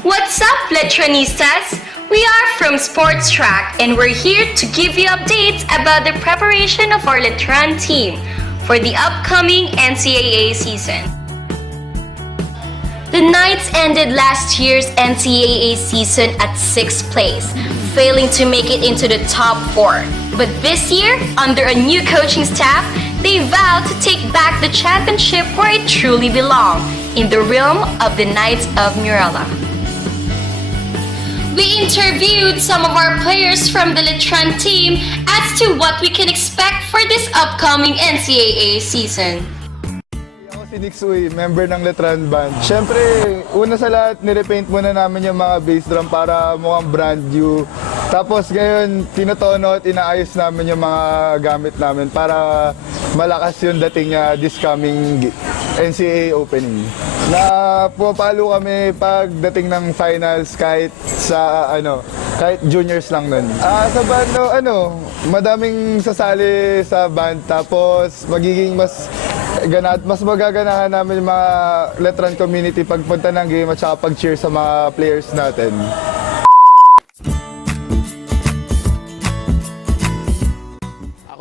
What's up, Letronistas? We are from Sports Track and we're here to give you updates about the preparation of our Letran team for the upcoming NCAA season. The Knights ended last year's NCAA season at 6th place, failing to make it into the top 4. But this year, under a new coaching staff, they vowed to take back the championship where it truly belongs, in the realm of the Knights of Muralla. We interviewed some of our players from the Letran team as to what we can expect for this upcoming NCAA season. Ako si Nick Sui, member ng Letran Band. Siyempre, una sa lahat, nirepaint muna namin yung mga bass drum para mukhang brand new. Tapos ngayon, tinotono at inaayos namin yung mga gamit namin para malakas yung dating niya this coming NCAA opening. Na pumapalo kami pagdating ng finals kahit sa kahit juniors lang nun. Sa band, madaming sasali sa band tapos magiging mas magaganahan namin yung mga Letran community pagpunta ng game at saka pag-cheer sa mga players natin.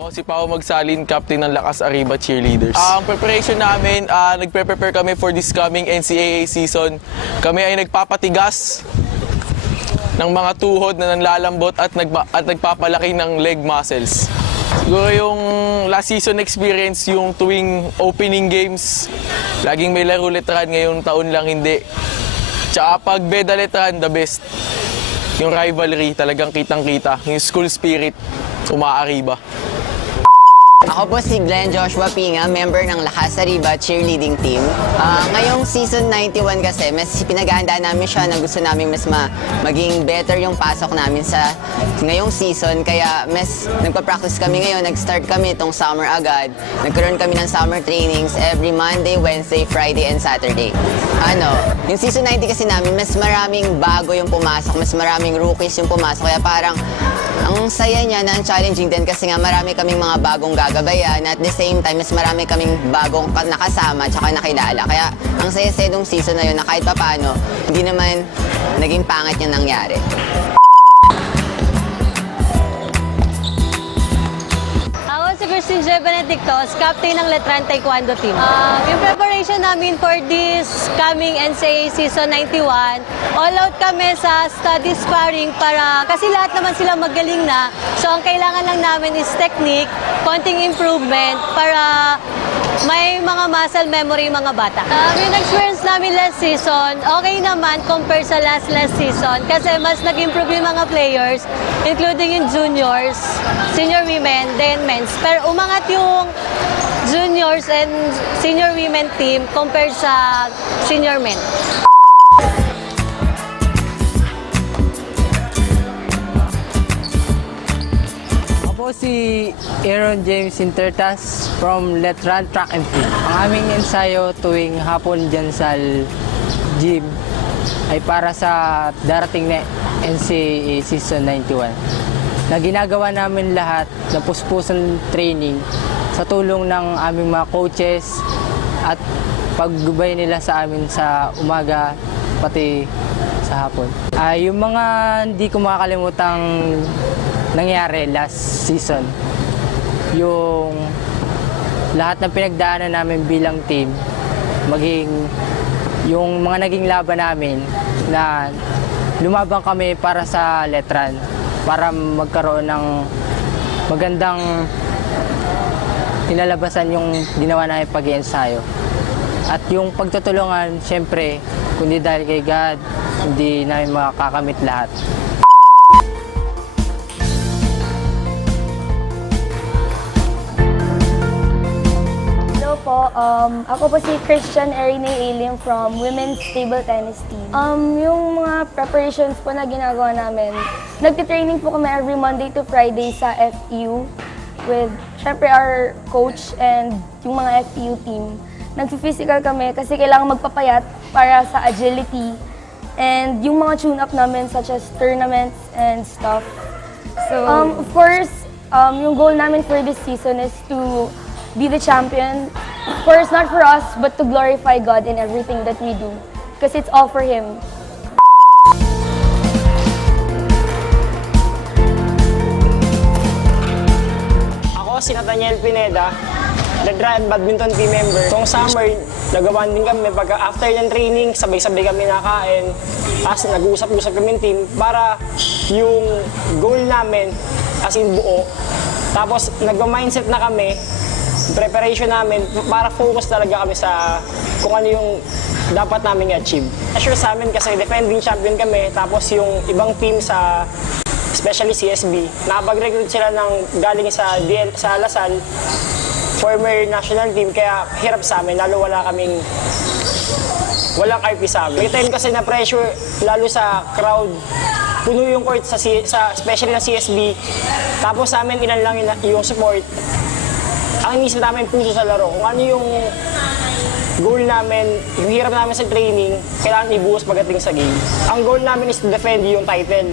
Si Pao Magsalin, captain ng Lakas Arriba Cheerleaders. Ang preparation namin, nagpe-prepare kami for this coming NCAA season. Kami ay nagpapatigas ng mga tuhod na nanlalambot at nagpapalaki ng leg muscles. Siguro yung last season experience, yung tuwing opening games, laging may laro Letran, ngayong taon lang hindi. Tsaka pag beda Letran, the best. Yung rivalry, talagang kitang-kita. Yung school spirit, umaariba. Ako po si Glenn Joshua Pinga, member ng Lakas Arriba cheerleading team. Ngayong season 91 kasi, mas pinag-ahandaan namin siya na gusto namin mas maging better yung pasok namin sa ngayong season. Kaya mas nagpa-practice kami ngayon, nag-start kami itong summer agad. Nagkaroon kami ng summer trainings every Monday, Wednesday, Friday, and Saturday. Yung season 90 kasi namin, mas maraming bago yung pumasok, mas maraming rookies yung pumasok. Kaya parang ang saya niya na challenging din kasi nga marami kaming mga bagong gagabayan at the same time mas marami kaming bagong nakasama at saka nakilala. Kaya ang saya-saya nung season na yun na kahit papaano hindi naman naging pangit yung nangyari. Ako si Christine J. Benedictos, captain ng Letran Taekwondo team. Yung preparation namin for this coming NCAA season 91, all out kami sa study sparring para, kasi lahat naman sila magaling na. So ang kailangan lang namin is technique, konting improvement para may mga muscle memory yung mga bata. Yung experience namin last season, okay naman compared sa last season kasi mas nag-improve yung mga players, including yung juniors, senior women, then men's. Pero umangat yung juniors and senior women team compared sa senior men. Ako si Aaron James Intertas from Letran Track and Field. Ang aming ensayo tuwing hapon dyan sa gym ay para sa darating na NCAA Season 91 na ginagawa namin lahat ng puspusan training sa tulong ng aming mga coaches at paggubay nila sa amin sa umaga pati sa hapon. Yung mga hindi ko makakalimutang nangyari last season, yung lahat ng pinagdaanan namin bilang team, maging yung mga naging laban namin na lumabang kami para sa Letran, para magkaroon ng magandang inalabasan yung ginawa namin pag-iensayo. At yung pagtutulungan, siyempre, kundi dahil kay God, hindi namin makakamit lahat. Hello po, ako po si Christian Erine Elim from Women's Table Tennis Team. Yung mga preparations po na ginagawa namin, nagtitraining po kami every Monday to Friday sa FEU with, syempre, our coach and yung mga FEU team. Nag-physical kami kasi kailangan magpapayat para sa agility and yung mga tune-up namin such as tournaments and stuff. So, of course, yung goal namin for this season is to be the champion. Of course, not for us, but to glorify God in everything that we do. Because it's all for Him. si Nathaniel Pineda, Letran Badminton team member. Itong summer, nagawan din kami. After ng training, sabay-sabay kami nakain. As nag-uusap-usap kami ng team para yung goal namin, as in buo. Tapos nag-mindset na kami, preparation namin para focus talaga kami sa kung ano yung dapat namin i-achieve. Sure sa amin kasi defending champion kami, tapos yung ibang team sa especially CSB, nakapag-recruit sila ng galing sa Lasal, former national team, kaya hirap sa amin, lalo walang RP sa amin. May time kasi na pressure, lalo sa crowd, puno yung court sa especially na CSB, tapos sa amin ilan lang yung support. Ang inisip namin puso sa laro, kung ano yung goal namin, yung hirap namin sa training, kailangan ibuhos pagdating sa game. Ang goal namin is to defend yung title.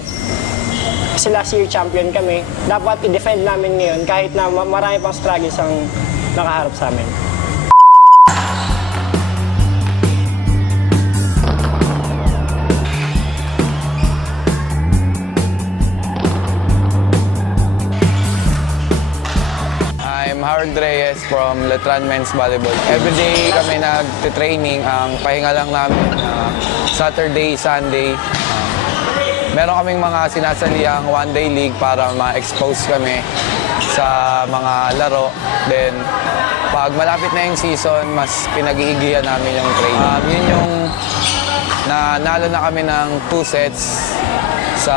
Kasi last year champion kami, dapat i-defend namin ngayon kahit na marami pang struggles ang nakaharap sa amin. I'm Howard Reyes from Letran Men's Volleyball. Everyday kami nag-training. Ang pahinga lang namin Saturday, Sunday. Meron kaming mga sinasaliang one-day league para ma-expose kami sa mga laro. Then, pag malapit na yung season, mas pinag-iigihan namin yung training. Yun yung nanalo na kami ng 2 sets sa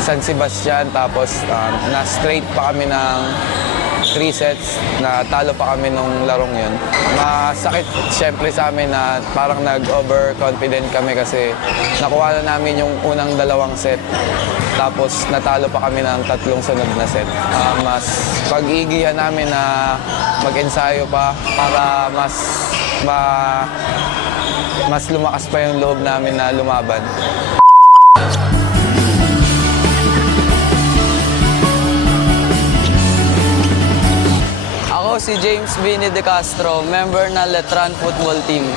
San Sebastian. Tapos, na-straight pa kami ng 3 sets, na talo pa kami nung larong yun. Masakit siyempre sa amin na parang nag-overconfident kami kasi nakuha na namin yung unang 2 set. Tapos natalo pa kami ng 3 sunod na set. Mas pag-iigihan namin na mag-ensayo pa para mas lumakas pa yung loob namin na lumaban. Ako si James Vinny De Castro, member ng Letran Football Team.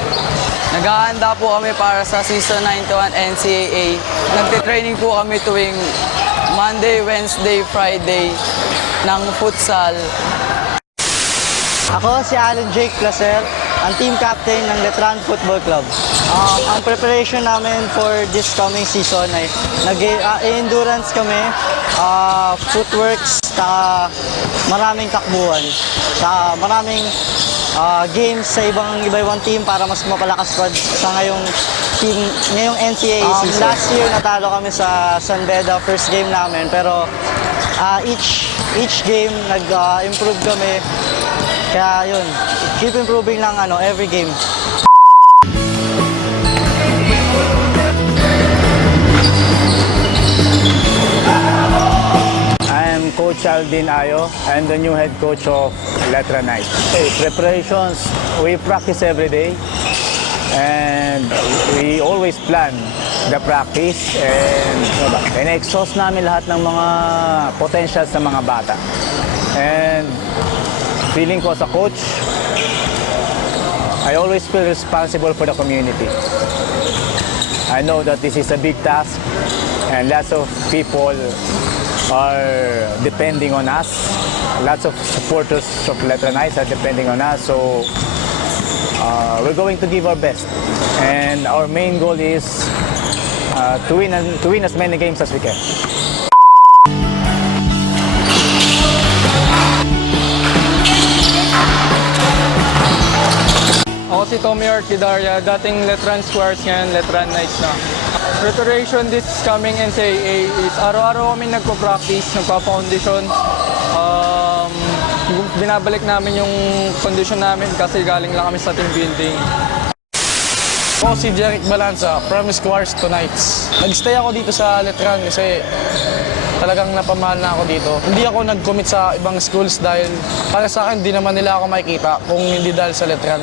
Naghahanda po kami para sa Season 91 NCAA. Nagtitraining po kami tuwing Monday, Wednesday, Friday ng futsal. Ako si Alan Jake Placer, ang team captain ng Letran Football Club. Ang preparation namin for this coming season ay endurance kami, footworks, maraming takbuhan, maraming games sa iba-ibang team para mas mapalakas pa sa ngayong NCAA season. Last year natalo kami sa San Beda, first game namin, pero each game nag-improve kami. Kaya yun, keep improving lang every game. I'm Coach Aldin Ayo. I'm the new head coach of Letran Knights. Preparations, we practice every day and we always plan the practice and exhaust namin lahat ng mga potentials ng mga bata. And feeling ko as a coach, I always feel responsible for the community. I know that this is a big task and lots of people are depending on us. Lots of supporters of Letran Knights are depending on us. So we're going to give our best. And our main goal is to win as many games as we can. Ako si Tommy Arquidaria, dating Letran Squares, ngayon Letran Knights na. Preparation this coming NCAA is araw-araw kami nagpo-practice, nagpa-foundation. Binabalik namin yung condition namin kasi galing lang kami sa team building. Ako si Jeric Balanza, from Squares to Knights. Nag-stay ako dito sa Letran kasi talagang napamahal na ako dito. Hindi ako nag-commit sa ibang schools dahil para sa akin, di naman nila ako makikita kung hindi dahil sa Letran.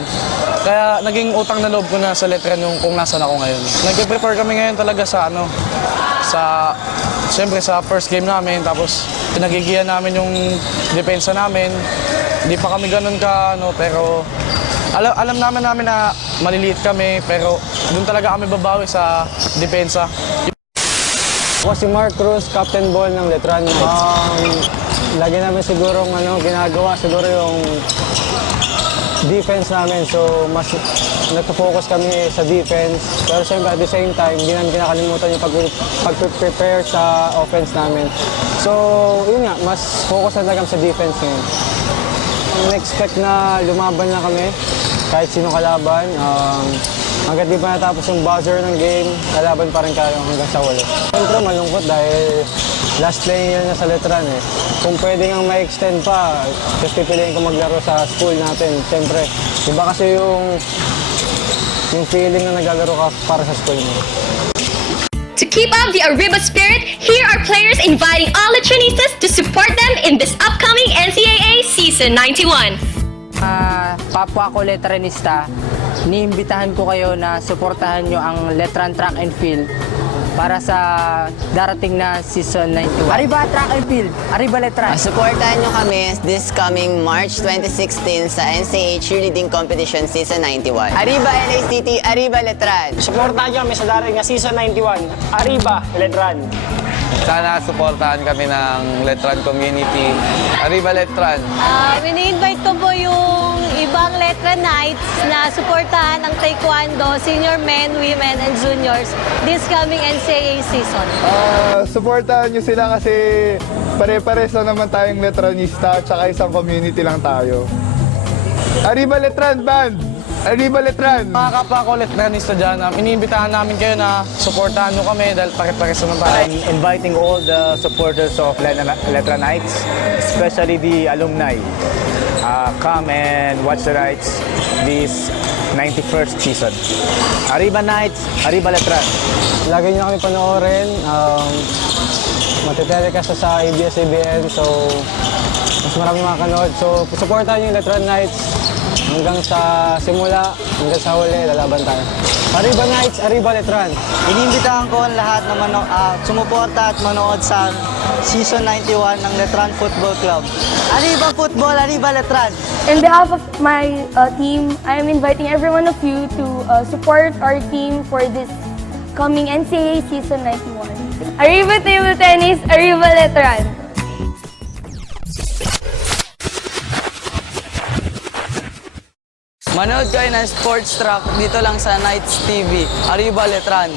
Kaya naging utang na loob ko na sa Letran yung kung nasan ako ngayon. Nag-prepare kami ngayon talaga sa siyempre sa first game namin, tapos pinagigihan namin yung depensa namin. Hindi pa kami ganun pero alam namin na maliliit kami, pero doon talaga kami babawi sa depensa. Ako si Mark Cruz, Captain Ball ng Letran Knights. lagi namin siguro ginagawa siguro yung defense namin. So, mas nagpo-focus kami sa defense. Pero siyempre, at the same time, hindi namin kinakalimutan yung pag-prepare sa offense namin. So, yun nga, mas focus na talaga kami sa defense ngayon. In-expect na lumaban na kami, kahit sino kalaban. Hanggat di pa natapos yung buzzer ng game, kalaban pa rin kayo hanggang sa huli. Siyempre, malungkot dahil last playing year na sa Letran eh. Kung pwede nga ma-extend pa, just pipiliin ko maglaro sa school natin. Siyempre, iba kasi yung feeling na naglalaro ka para sa school mo. To keep up the Arriba spirit, here are players inviting all Letranistas to support them in this upcoming NCAA Season 91. Papwa ko Letranista, niimbitahan ko kayo na suportahan nyo ang Letran Track and Field para sa darating na Season 91. Arriba Track and Field! Arriba Letran! Supportahan nyo kami this coming March 2016 sa NCAA Cheerleading Competition Season 91. Arriba LACT, Arriba Letran! Supportahan nyo kami sa darating na Season 91. Arriba, Letran! Sana supportahan kami ng Letran community. Arriba Letran! Ini-invite ko po yung ibang Letran Knights na suportahan ang Taekwondo, senior men, women, and juniors this coming NCAA season. Supportahan nyo sila kasi pare-pares na naman tayong Letranista at saka isang community lang tayo. Arriba Letran Band! Arriba Letran! Mga kapwa ko Letranista dyan, iniimbitahan namin kayo na supportahan nyo kami dahil pare-pares naman tayo. I'm inviting all the supporters of Letran Knights, especially the alumni, come and watch the Knights this 91st season. Arriba Knights, Arriba Letran! Lagi nyo kami panoorin. Matitelecast sa ABS-CBN. So, mas marami makakanood. So, supportahan yung Letran Knights hanggang sa simula, hanggang sa huli, lalaban tayo. Arriba Knights, Arriba Letran! Iniimbitahan ko ang lahat na sumuporta at manood sa Season 91 ng Letran Football Club. Arriba Football, Arriba Letran! In behalf of my team, I am inviting every one of you to support our team for this coming NCAA Season 91. Arriba Table Tennis, Arriba Letran! Manood kayo ng sports track dito lang sa Knights TV. Arriba Letran!